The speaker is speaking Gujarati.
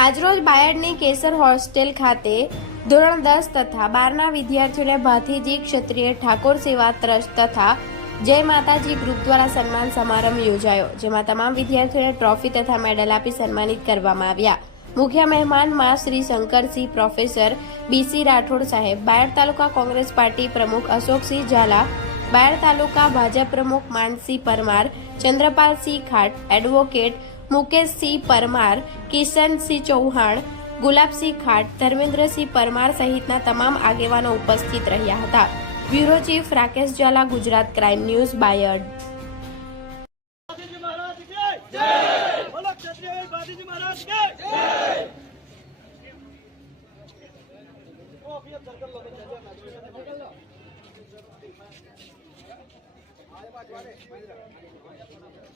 આજરોજ બાયડની કેસર હોસ્ટેલ ખાતે ધોરણ દસ તથા બારના વિદ્યાર્થીઓને ભાથીજી ક્ષત્રિય ઠાકોર સેવા ટ્રસ્ટ તથા જય માતાજી ગ્રુપ દ્વારા સન્માન સમારંભ યોજાયો, જેમાં તમામ વિદ્યાર્થીઓને ટ્રોફી તથા મેડલ આપી સન્માનિત કરવામાં આવ્યા. મુખ્ય મહેમાન મા શ્રી શંકરસિંહ, પ્રોફેસર બીસી રાઠોડ સાહેબ, બાયડ તાલુકા કોંગ્રેસ પાર્ટી પ્રમુખ અશોકસિંહ ઝાલા, બાયડ તાલુકા ભાજપ પ્રમુખ માનસિંહ પરમાર, ચંદ્રપાલસિંહ ખાટ, એડવોકેટ મુકેશસિંહ પરમાર, કિશનસિંહ ચૌહાણ, ગુલાબસિંહ ખાટ, ધર્મેન્દ્રસિંહ પરમાર સહિતના તમામ આગેવાનો ઉપસ્થિત રહ્યા હતા. Bureau chief Rakesh Jhala, Gujarat crime news, Bayad. કે જય.